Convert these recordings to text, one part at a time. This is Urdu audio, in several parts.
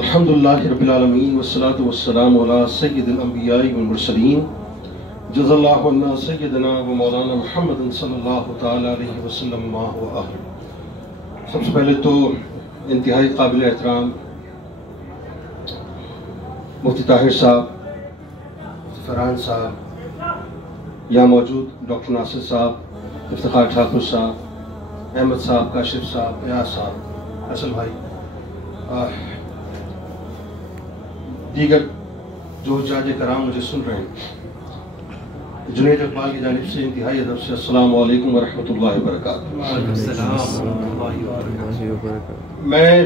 الحمدللہ رب العالمین والصلاة والسلام علی سید الانبیاء والمرسلین جزا اللہ عنا سیدنا و مولانا محمد صلی اللہ تعالی علیہ وسلم و آلہ۔ سب سے پہلے تو انتہائی قابل احترام مفتی طاہر صاحب، مفتی فرحان صاحب، یہاں موجود ڈاکٹر ناصر صاحب، افتخار ٹھاکر صاحب، احمد صاحب، کاشف صاحب، ایاز صاحب، حسن بھائی، دیگر جو حجاج کرام مجھے سن رہے ہیں، جنید اقبال کی جانب سے انتہائی ادب سے السلام علیکم ورحمۃ اللہ وبرکاتہ۔ میں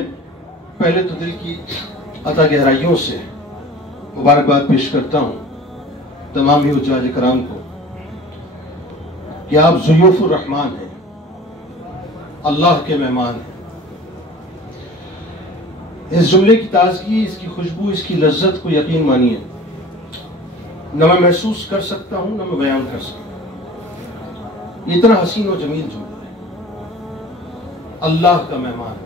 پہلے تو دل کی عطا گہرائیوں سے مبارکباد پیش کرتا ہوں تمام ہی حجاج کرام کو کہ آپ ضیوف الرحمن ہیں، اللہ کے مہمان ہیں۔ اس جملے کی تازگی، اس کی خوشبو، اس کی لذت کو یقین مانیے نہ میں محسوس کر سکتا ہوں، نہ میں بیان کر سکتا ہوں۔ یہ اتنا حسین و جمیل جملہ ہے، اللہ کا مہمان،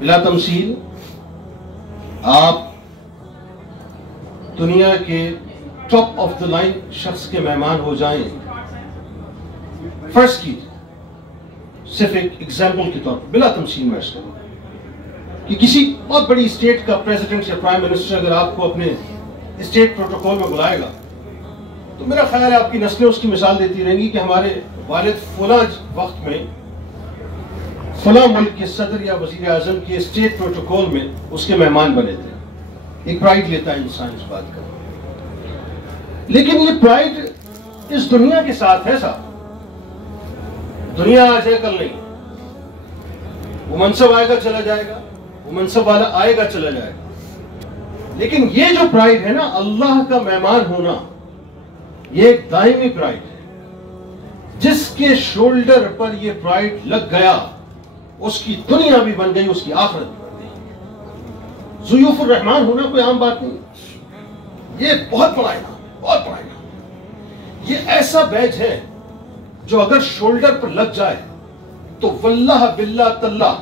بلا تمثیل۔ آپ دنیا کے ٹاپ آف دا لائن شخص کے مہمان ہو جائیں، فرض کیجیے صرف ایک ایگزامپل کے طور پر، بلا تمثیل میں عرض کروں کہ کسی بہت بڑی اسٹیٹ کا پریزیڈنٹ یا پرائم منسٹر اگر آپ کو اپنے اسٹیٹ پروٹوکول میں بلائے گا تو میرا خیال ہے آپ کی نسلیں اس کی مثال دیتی رہیں گی کہ ہمارے والد فلاں وقت میں فلاں ملک کے صدر یا وزیر اعظم کے اسٹیٹ پروٹوکول میں اس کے مہمان بنے تھے۔ ایک پرائیڈ لیتا ہے انسان اس بات کا، لیکن یہ پرائیڈ اس دنیا کے ساتھ ہے صاحب۔ دنیا آج ہے کل نہیں، وہ منصب آئے گا چلا جائے گا، وہ منصب والا آئے گا چلا جائے گا، لیکن یہ جو پرائیڈ ہے نا، اللہ کا مہمان ہونا، یہ ایک دائمی پرائیڈ ہے۔ جس کے شولڈر پر یہ پرائیڈ لگ گیا اس کی دنیا بھی بن گئی، اس کی آخرت بھی بن گئی۔ ضیوف الرحمن ہونا کوئی عام بات نہیں، یہ بہت بڑا انعام ہے، بہت بڑا انعام۔ یہ ایسا بیج ہے جو اگر شولڈر پر لگ جائے تو واللہ باللہ تاللہ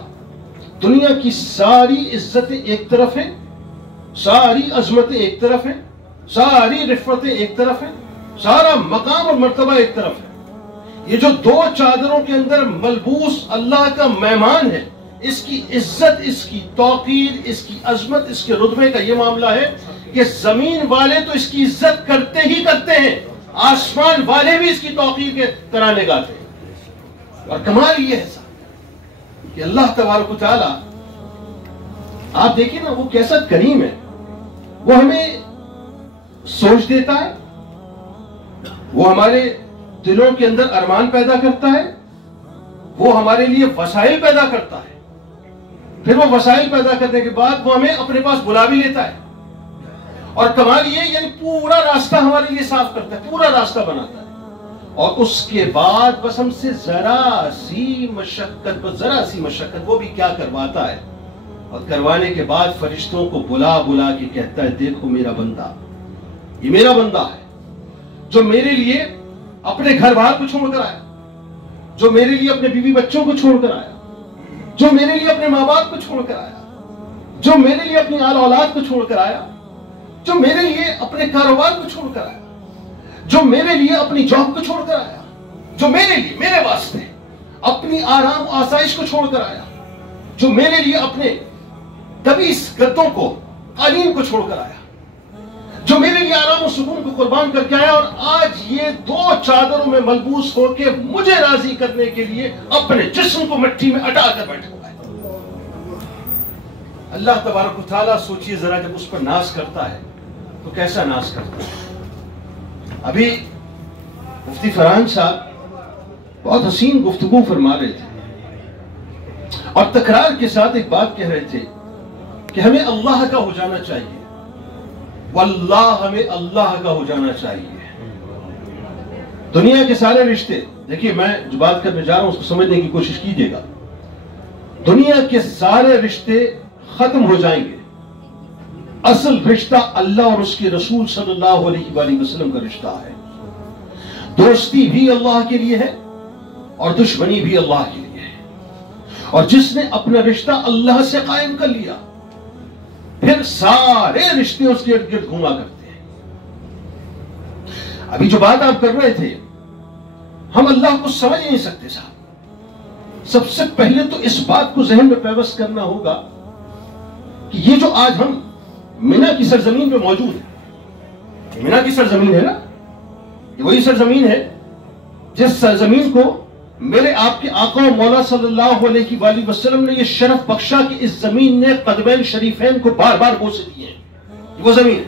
دنیا کی ساری عزتیں ایک طرف ہیں، ساری عظمتیں ایک طرف ہیں، ساری رفعتیں ایک طرف ہیں، سارا مقام اور مرتبہ ایک طرف ہے۔ یہ جو دو چادروں کے اندر ملبوس اللہ کا مہمان ہے، اس کی عزت، اس کی توقیر، اس کی عظمت، اس کے رتبے کا یہ معاملہ ہے کہ زمین والے تو اس کی عزت کرتے ہی کرتے ہیں، آسمان والے بھی اس کی توقیر کے ترانے گاتے ہیں۔ اور کمال یہ ہے کہ اللہ تبارک و تعالی، آپ دیکھیں نا وہ کیسا کریم ہے، وہ ہمیں سوچ دیتا ہے، وہ ہمارے دلوں کے اندر ارمان پیدا کرتا ہے، وہ ہمارے لیے وسائل پیدا کرتا ہے، پھر وہ وسائل پیدا کرنے کے بعد وہ ہمیں اپنے پاس بلا بھی لیتا ہے، اور کمال یہ یعنی پورا راستہ ہمارے لیے صاف کرتا ہے، پورا راستہ بناتا ہے، اور اس کے بعد بس ہم سے ذرا سی مشقت وہ بھی کیا کرواتا ہے، اور کروانے کے بعد فرشتوں کو بلا بلا کے کہتا ہے دیکھو میرا بندہ، یہ میرا بندہ ہے جو میرے لیے اپنے گھر بار کو چھوڑ کر آیا، جو میرے لیے اپنے بیوی بچوں کو چھوڑ کر آیا، جو میرے لیے اپنے ماں باپ کو چھوڑ کر آیا، جو میرے لیے اپنی آل اولاد کو چھوڑ کر آیا، جو میرے لیے اپنے کاروبار کو چھوڑ کر آیا، جو میرے لیے اپنی جاب کو چھوڑ کر آیا، جو میرے لیے میرے واسطے اپنی آرام و آسائش کو چھوڑ کر آیا، جو میرے لیے اپنے تبیس گدوں کو، قالین کو چھوڑ کر آیا، جو میرے لیے آرام و سکون کو قربان کر کے آیا، اور آج یہ دو چادروں میں ملبوس ہو کے مجھے راضی کرنے کے لیے اپنے جسم کو مٹی میں اٹا کر بیٹھا ہوا ہے۔ اللہ تبارک و تعالیٰ سوچئے ذرا جب اس پر ناز کرتا ہے تو کیسا ناز کرتا ہے۔ ابھی مفتی فرحان صاحب بہت حسین گفتگو فرما رہے تھے اور تکرار کے ساتھ ایک بات کہہ رہے تھے کہ ہمیں اللہ کا ہو جانا چاہیے، واللہ ہمیں اللہ کا ہو جانا چاہیے۔ دنیا کے سارے رشتے، دیکھیے میں جو بات کرنے جا رہا ہوں اس کو سمجھنے کی کوشش کیجئے گا، دنیا کے سارے رشتے ختم ہو جائیں گے، اصل رشتہ اللہ اور اس کے رسول صلی اللہ علیہ وآلہ وسلم کا رشتہ ہے۔ دوستی بھی اللہ کے لیے ہے اور دشمنی بھی اللہ کے لیے ہے، اور جس نے اپنا رشتہ اللہ سے قائم کر لیا پھر سارے رشتے اس کے ارد گرد گھوما کرتے ہیں. ابھی جو بات آپ کر رہے تھے، ہم اللہ کو سمجھ نہیں سکتے صاحب. سب سے پہلے تو اس بات کو ذہن میں پیوست کرنا ہوگا کہ یہ جو آج ہم مینا کی سرزمین پہ موجود ہیں، مینا کی سرزمین ہے نا، یہ وہی سرزمین ہے جس سرزمین کو میرے آپ کے آقا و مولا صلی اللہ علیہ وآلہ وسلم نے یہ شرف بخشا کہ اس زمین نے قدمین شریفین کو بار بار بوسے دیے ہیں. یہ وہ زمین ہے.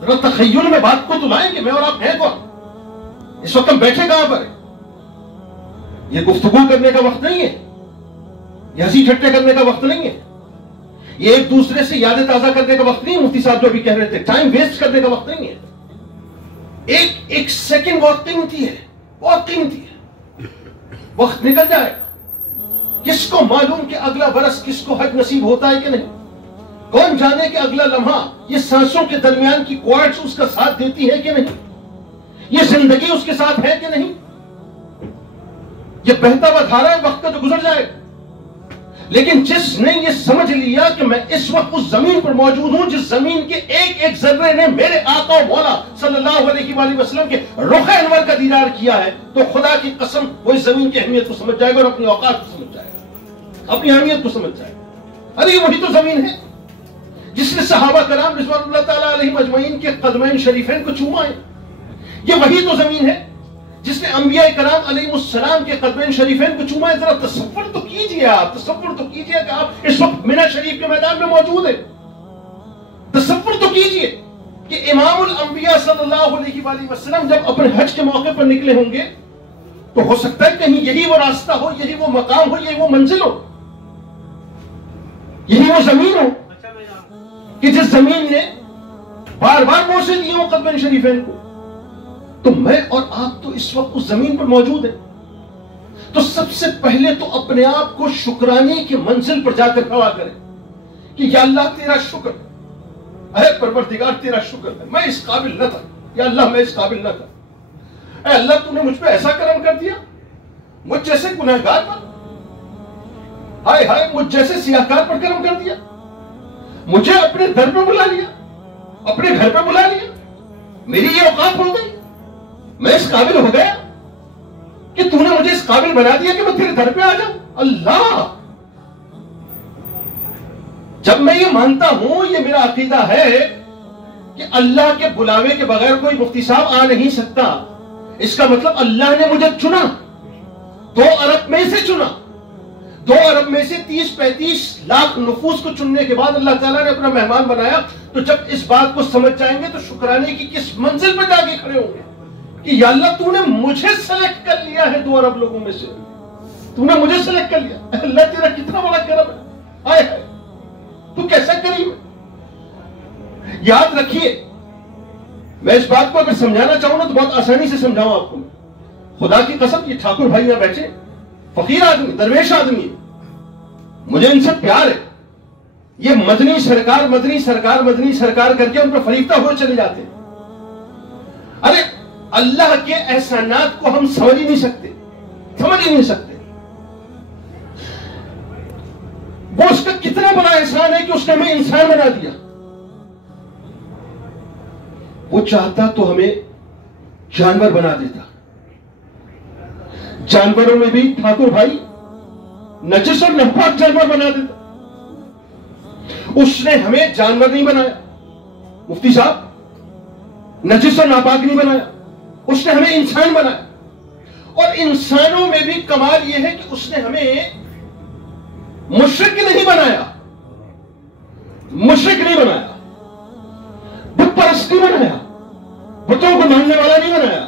ذرا تخیل میں بات کو تو لائیں کہ میں اور آپ ہیں کون؟ اس وقت ہم بیٹھے کہاں پر ہیں؟ یہ گفتگو کرنے کا وقت نہیں ہے، یہ ہنسی ٹھٹے کرنے کا وقت نہیں ہے، یہ ایک دوسرے سے یادیں تازہ کرنے کا وقت نہیں ہے. مفتی صاحب جو ابھی کہہ رہے تھے، ٹائم ویسٹ کرنے کا وقت نہیں ہے. ایک سیکنڈ بہت قیمتی ہے، بہت قیمتی ہے. وقت نکل جائے گا. کس کو معلوم کہ اگلا برس کس کو حج نصیب ہوتا ہے کہ نہیں؟ کون جانے کہ اگلا لمحہ یہ سانسوں کے درمیان کی کوارٹس اس کا ساتھ دیتی ہے کہ نہیں؟ یہ زندگی اس کے ساتھ ہے کہ نہیں؟ یہ بہتا ہوا دھارا ہے، وقت کا تو گزر جائے گا. لیکن جس نے یہ سمجھ لیا کہ میں اس وقت اس زمین پر موجود ہوں جس زمین کے ایک ایک ذرے نے میرے آقا و مولا صلی اللہ علیہ وآلہ وسلم کے رخ انور کا دیدار کیا ہے، تو خدا کی قسم وہ اس زمین کی اہمیت کو سمجھ جائے گا اور اپنی اوقات کو سمجھ جائے گا، اپنی اہمیت کو سمجھ جائے گا. ارے وہی تو زمین ہے جس نے صحابہ کرام رضوان اللہ تعالیٰ علیہم اجمعین کے قدمین شریفین کو چوما ہے. یہ وہی تو زمین ہے جس نے انبیاء کرام علیہ السلام کے قدمین شریفین کو چوما ہے. ذرا تصور تو کیجئے، آپ تصور تو کیجئے کہ آپ اس وقت مینا شریف کے میدان میں موجود ہیں. تصور تو کیجئے کہ امام الانبیاء صلی اللہ علیہ وآلہ وسلم جب اپنے حج کے موقع پر نکلے ہوں گے تو ہو سکتا ہے کہیں یہی وہ راستہ ہو، یہی وہ مقام ہو، یہی وہ منزل ہو، یہی وہ زمین ہو کہ جس زمین نے بار بار بوسے دیے ہوں قدمین شریفین کو. تو میں اور آپ تو اس وقت اس زمین پر موجود ہیں. تو سب سے پہلے تو اپنے آپ کو شکرانے کی منزل پر جا کر کھڑا کریں کہ یا اللہ تیرا شکر، اے پروردگار تیرا شکر ہے، میں اس قابل نہ تھا، یا اللہ میں اس قابل نہ تھا. اے اللہ تو نے مجھ پہ ایسا کرم کر دیا، مجھ جیسے گناہگار پر، ہائے ہائے مجھ جیسے سیاہکار پر کرم کر دیا. مجھے اپنے در پہ بلا لیا، اپنے گھر پہ بلا لیا، میری یہ اوقات ہو گئی، میں اس قابل ہو گیا کہ تو نے مجھے اس قابل بنا دیا کہ میں تیرے در پہ آ جاؤں. اللہ، جب میں یہ مانتا ہوں، یہ میرا عقیدہ ہے کہ اللہ کے بلاوے کے بغیر کوئی مفتی صاحب آ نہیں سکتا، اس کا مطلب اللہ نے مجھے چنا، 2 ارب میں سے چنا. 2 ارب میں سے 30-35 لاکھ نفوس کو چننے کے بعد اللہ تعالیٰ نے اپنا مہمان بنایا. تو جب اس بات کو سمجھ جائیں گے تو شکرانے کی کس منزل پر جا کے کھڑے ہوں گے کہ یا اللہ تو نے مجھے سلیکٹ کر لیا ہے 2 ارب لوگوں میں سے، تو نے مجھے سلیکٹ کر لیا. اللہ تیرا کتنا بڑا کرم ہے، آئے ہے تو کیسا کریم ہے. یاد رکھیے، میں اس بات کو اگر سمجھانا چاہوں نا تو بہت آسانی سے سمجھاؤں آپ کو. خدا کی قسم، یہ ٹھاکر بھائی یہاں بیٹھے فقیر آدمی، درویش آدمی ہے، مجھے ان سے پیار ہے. یہ مدنی سرکار مدنی سرکار مدنی سرکار کر کے ان پر فریفتہ ہوئے چلے جاتے ہیں. ارے اللہ کے احسانات کو ہم سمجھ ہی نہیں سکتے، سمجھ ہی نہیں سکتے. وہ اس کا کتنا بڑا احسان ہے کہ اس نے ہمیں انسان بنا دیا. وہ چاہتا تو ہمیں جانور بنا دیتا. جانوروں میں بھی ٹھاکر بھائی نجس اور ناپاک جانور بنا دیتا. اس نے ہمیں جانور نہیں بنایا مفتی صاحب، نجس اور ناپاک نہیں بنایا، اس نے ہمیں انسان بنایا. اور انسانوں میں بھی کمال یہ ہے کہ اس نے ہمیں مشرک نہیں بنایا، مشرک نہیں بنایا، بت پرست نہیں بنایا، بتوں کو ماننے والا نہیں بنایا.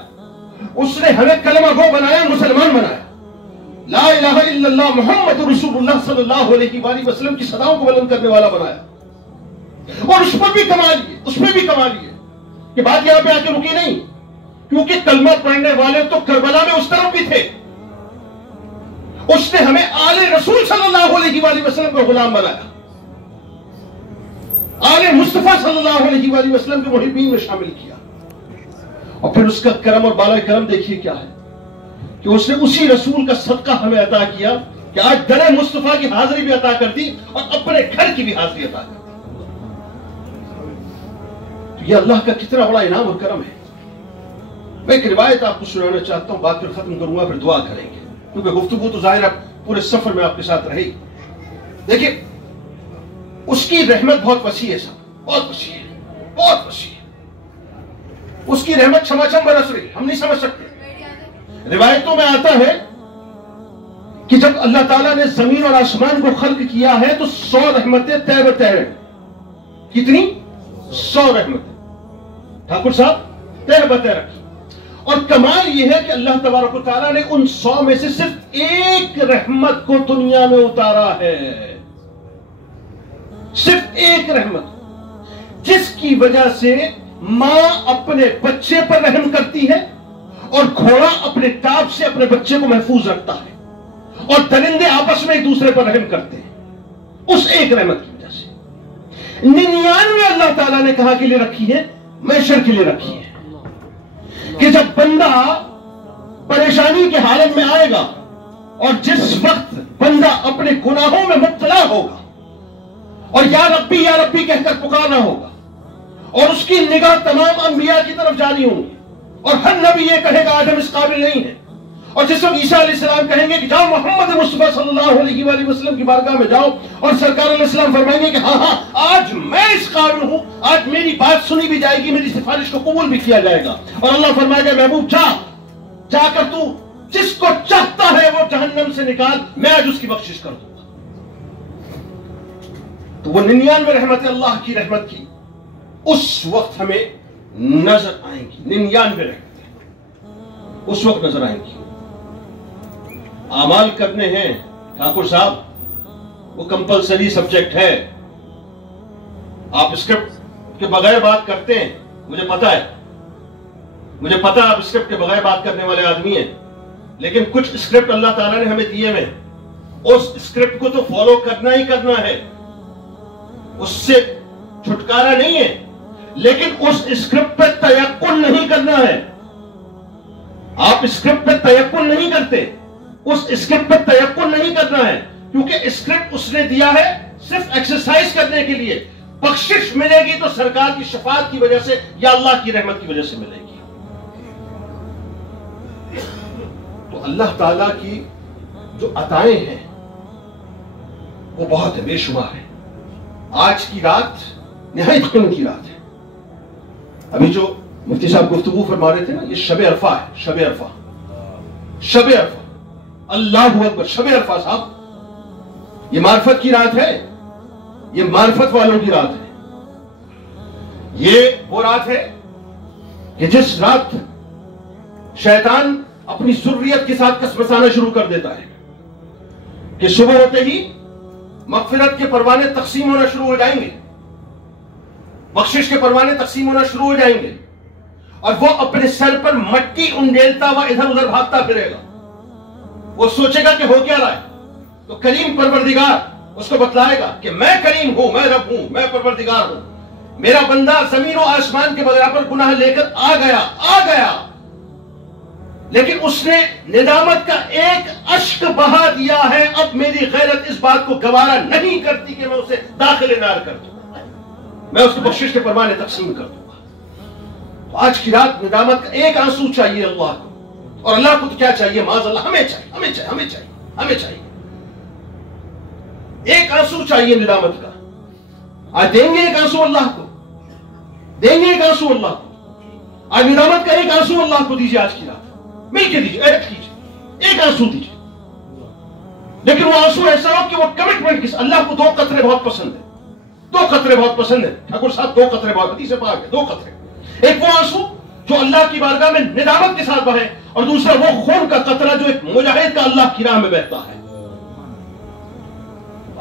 اس نے ہمیں کلمہ گو بنایا، مسلمان بنایا. لا الہ الا اللہ محمد رسول اللہ صلی اللہ علیہ وآلہ وسلم کی صداؤں کو بلند کرنے والا بنایا. اور اس پر بھی کمال یہ، اس میں بھی کمال یہ کہ بات یہاں پہ آ کے رکی نہیں، کیونکہ کلمہ پڑھنے والے تو کربلا میں اس طرف بھی تھے. اس نے ہمیں آل رسول صلی اللہ علیہ وآلہ وسلم کا غلام بنایا، آل مصطفیٰ صلی اللہ علیہ وآلہ وسلم کے محبین میں شامل کیا. اور پھر اس کا کرم اور بالا کرم دیکھیے کیا ہے کہ اس نے اسی رسول کا صدقہ ہمیں عطا کیا کہ آج در مصطفیٰ کی حاضری بھی عطا کر دی اور اپنے گھر کی بھی حاضری عطا کر دی. تو یہ اللہ کا کتنا بڑا انعام اور کرم ہے. میں ایک روایت آپ کو سنانا چاہتا ہوں, بات پھر ختم کروں گا, پھر دعا کریں گے, کیونکہ گفتگو تو ظاہر ہے پورے سفر میں آپ کے ساتھ رہی. دیکھیں, اس کی رحمت بہت وسیع ہے صاحب, بہت وسیع ہے, بہت وسیع ہے. اس کی رحمت چھماچھم برس رہی, ہم نہیں سمجھ سکتے. روایتوں میں آتا ہے کہ جب اللہ تعالیٰ نے زمین اور آسمان کو خلق کیا ہے تو 100 رحمتیں تہ بتہ ہیں. کتنی؟ 100 رحمتیں ٹھاکر صاحب تہ بتہ رکھی. اور کمال یہ ہے کہ اللہ تبارک و تعالیٰ نے ان 100 میں سے صرف ایک رحمت کو دنیا میں اتارا ہے, صرف ایک رحمت, جس کی وجہ سے ماں اپنے بچے پر رحم کرتی ہے اور گھوڑا اپنے ٹاپ سے اپنے بچے کو محفوظ رکھتا ہے اور درندے آپس میں ایک دوسرے پر رحم کرتے ہیں, اس ایک رحمت کی وجہ سے. 99 اللہ تعالیٰ نے کہا کے لیے رکھی ہے, معاشر کے لیے رکھی ہے, کہ جب بندہ پریشانی کے حالت میں آئے گا اور جس وقت بندہ اپنے گناہوں میں مبتلا ہوگا اور یا ربی کہہ کر پکارنا ہوگا اور اس کی نگاہ تمام انبیاء کی طرف جانی ہوں گی اور ہر نبی یہ کہے گا آج ہم اس قابل نہیں ہیں, اور جس وقت عیسیٰ علیہ السلام کہیں گے کہ جاؤ محمد مصطفیٰ صلی اللہ علیہ وآلہ وسلم کی بارگاہ میں جاؤ, اور سرکار علیہ السلام فرمائیں گے کہ ہاں آج میں اس قابل ہوں, آج میری بات سنی بھی جائے گی, میری سفارش کو قبول بھی کیا جائے گا. اور اللہ فرمائے گا محبوب جا کر تو جس کو چاہتا ہے وہ جہنم سے نکال, میں آج اس کی بخشش کر دوں گا. تو وہ 99 رحمت اللہ کی رحمت کی اس وقت ہمیں نظر آئیں گی, 99 رحمتیں اس وقت نظر آئیں گی. اعمال کرنے ہیں ٹھاکر صاحب, وہ کمپلسری سبجیکٹ ہے. آپ اسکرپٹ کے بغیر بات کرتے ہیں, مجھے پتا ہے آپ اسکرپٹ کے بغیر بات کرنے والے آدمی ہیں, لیکن کچھ اسکرپٹ اللہ تعالیٰ نے ہمیں دیے ہیں, اس اسکرپٹ کو تو فالو کرنا ہی کرنا ہے, اس سے چھٹکارا نہیں ہے, لیکن اس اسکرپٹ پہ تیقن نہیں کرنا ہے. آپ اسکرپٹ پہ تیقن نہیں کرتے, اس اسکرپٹ پہ تیقن نہیں کرنا ہے, کیونکہ اسکرپٹ اس نے دیا ہے صرف ایکسرسائز کرنے کے لیے. بخشش ملے گی تو سرکار کی شفاعت کی وجہ سے یا اللہ کی رحمت کی وجہ سے ملے گی. تو اللہ تعالیٰ کی جو عطائیں ہیں وہ بہت ہے, بے شمار ہے. آج کی رات نہایت قیمتی رات ہے. ابھی جو مفتی صاحب گفتگو فرما رہے تھے نا, یہ شب عرفہ ہے, شب عرفہ, اللہ اکبر, شب عرفہ صاحب, یہ معرفت کی رات ہے, یہ معرفت والوں کی رات ہے. یہ وہ رات ہے کہ جس رات شیطان اپنی ذریت کے ساتھ کسمسانا شروع کر دیتا ہے کہ صبح ہوتے ہی مغفرت کے پروانے تقسیم ہونا شروع ہو جائیں گے, بخشش کے پروانے تقسیم ہونا شروع ہو جائیں گے, اور وہ اپنے سر پر مٹی انڈیلتا ہوا ادھر ادھر بھاگتا پھرے گا. وہ سوچے گا کہ ہو کیا رہا ہے, تو کریم پروردگار اس کو بتلائے گا کہ میں کریم ہوں, میں رب ہوں, میں پروردگار ہوں. میرا بندہ زمین و آسمان کے برابر گناہ لے کر آ گیا, لیکن اس نے ندامت کا ایک اشک بہا دیا ہے. اب میری غیرت اس بات کو گوارا نہیں کرتی کہ میں اسے داخل نار کر دوں, میں اس کو بخشش کے پروانے تقسیم کر دوں گا. تو آج کی رات ندامت کا ایک آنسو چاہیے اللہ کو, اور اللہ کو تو کیا چاہیے, معاذ اللہ, ہمیں چاہیے ایک آنسو چاہیے ندامت کا. آج دیں گے ایک آنسو اللہ کو, آج ندامت کا ایک آنسو اللہ کو دیجیے. آج کی رات مل کے دیجیے, ایڈٹ کیجیے, ایک آنسو دیجیے, لیکن وہ آنسو ایسا ہو کہ وہ کمٹمنٹ کی. اللہ کو 2 قطرے بہت پسند ہیں, 2 قطرے بہت پسند ہیں ٹھاکر صاحب, 2 قطرے بہت حدیث پاک ہے, 2 قطرے. ایک وہ آنسو جو اللہ کی بارگاہ میں ندامت کے ساتھ بہے, اور دوسرا وہ خون کا قطرہ جو ایک مجاہد کا اللہ کی راہ میں بہتا ہے.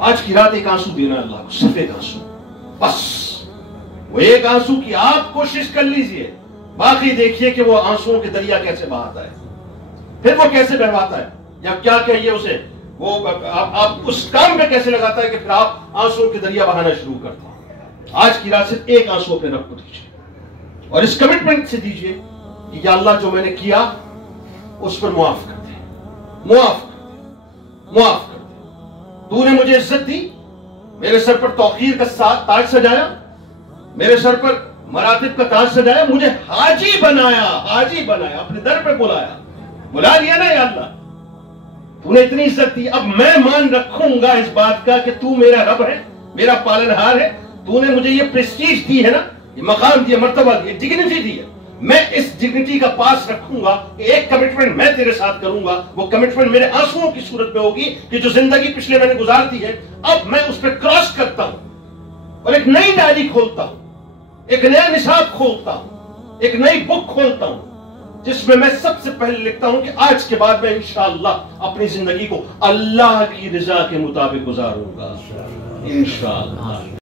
آج کی رات ایک آنسو دینا اللہ کو, صرف ایک آنسو, بس وہ ایک آنسو کی آپ کوشش کر لیجئے, باقی دیکھیے کہ وہ آنسوؤں کے دریا کیسے بہاتا ہے, پھر وہ کیسے بہواتا ہے, یا کیا کہیے اسے, وہ آپ اس کام پہ کیسے لگاتا ہے کہ پھر آپ آنسوؤں کے دریا بہانا شروع کرتے ہیں. آج کی رات صرف ایک آنسو اپنے رب کو دیجیے, اور اس کمٹمنٹ سے دیجیے کہ یا اللہ جو میں نے کیا اس پر معاف کر دے, معاف کر دے. تو نے مجھے عزت دی, میرے سر پر توقیر کا تاج سجایا, میرے سر پر مراتب کا تاج سجایا, مجھے حاجی بنایا, اپنے در پہ بلا لیا نا یا اللہ, تو نے اتنی عزت دی. اب میں مان رکھوں گا اس بات کا کہ تو میرا رب ہے, میرا پالنہار ہے, تو نے مجھے یہ پریسٹیج دی ہے نا, یہ مقام دیا, مرتبہ دیا, ڈگنیٹی دی ہے, میں اس ڈگنیٹی کا پاس رکھوں گا. ایک کمٹمنٹ میں تیرے ساتھ کروں گا, وہ کمٹمنٹ میرے آنسوؤں کی صورت میں ہوگی کہ جو زندگی پچھلے میں نے گزار دی ہے, اب میں اس پہ کراس کرتا ہوں اور ایک نئی ڈائری کھولتا ہوں, ایک نیا نصاب کھولتا ہوں, ایک نئی بک کھولتا ہوں, جس میں میں سب سے پہلے لکھتا ہوں کہ آج کے بعد میں انشاءاللہ اپنی زندگی کو اللہ کی رضا کے مطابق گزاروں گا, انشاءاللہ.